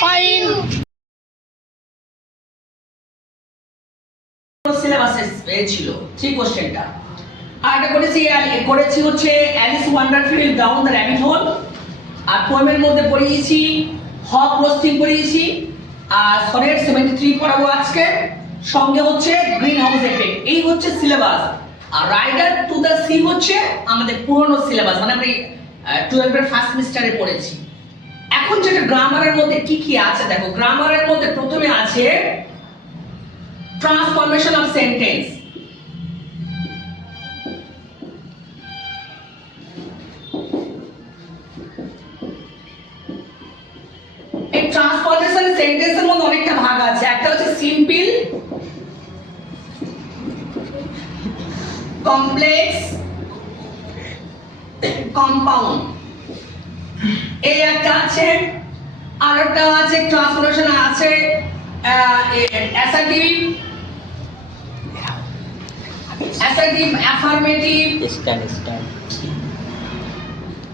Fine. সিলেবাসে ছিল 3 কোশ্চেনটা। আর এটা করেছি হচ্ছে Alice wonderful down the rabbit hole. আর পোয়েমের মধ্যে পড়িয়েছি হক রোস্টিং পড়িয়েছি, আর সনেট 73 পড়াবো আজকে, সঙ্গে হচ্ছে গ্রিন হাউস এফেক্ট। এই হচ্ছে সিলেবাস। আর রাইডার টু দ্য সি হচ্ছে আমাদের পুরনো সিলেবাস, মানে আমরা 12 এর ফার্স্ট সেমিস্টারে পড়েছি। এখন যেটা গ্রামারের মধ্যে কি কি আছে দেখো। গ্রামারের মধ্যে প্রথমে আছে ট্রান্সফরমেশন অফ সেন্টেন্স। এই ট্রান্সফরমেশন সেন্টেন্সের মধ্যে অনেকটা ভাগ আছে। একটা হচ্ছে সিম্পল, কমপ্লেক্স, কম্পাউন্ড, এই একটা আছে। আর একটা আছে ট্রান্সফরমেশন আছে assertive, affirmative,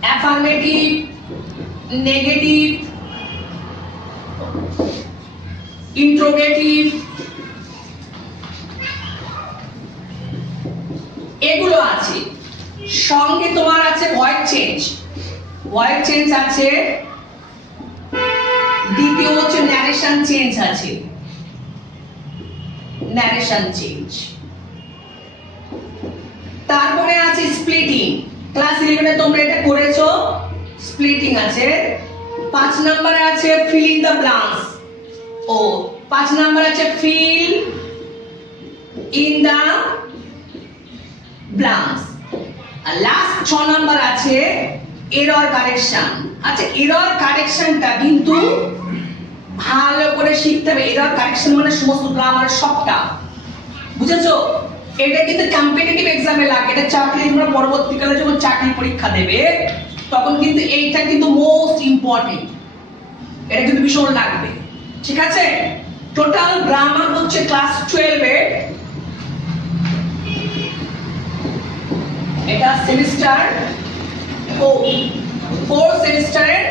affirmative, negative, interrogative, এগুলো আছে। সঙ্গে তোমার আছে ভয়েস চেঞ্জ। ভয়েস চেঞ্জ আছে। দ্বিতীয় হচ্ছে ন্যারেশন চেঞ্জ আছে, ন্যারেশন চেঞ্জ। তারপরে আছে স্প্লিটিং। ক্লাস 11 এ তোমরা এটা করেছো, স্প্লিটিং আছে। 5 নম্বরে আছে ফিল ইন দ্য ব্ল্যাঙ্কস। 5 নম্বরে আছে ফিল ইন দ্য ব্ল্যাঙ্কস। আর লাস্ট 6 নম্বর আছে এরর কারেকশন। আচ্ছা, এরর কারেকশনটা কিন্তু ভালো করে শিখতে হবে। এরর কারেকশন মানে সমস্ত গ্রামার সবটা, বুঝেছো? এটা কিন্তু কম্পিটিটিভ এক্সামে লাগে। এটা চাকরি, তোমরা পরবর্তীকালে যখন চাকরি পরীক্ষা দেবে তখন কিন্তু এইটা কিন্তু মোস্ট ইম্পর্টেন্ট। এটা কিন্তু ভীষণ লাগবে, ঠিক আছে? টোটাল গ্রামার হচ্ছে ক্লাস 12 এর, এটা সেমিস্টার 4 সেমিস্টারের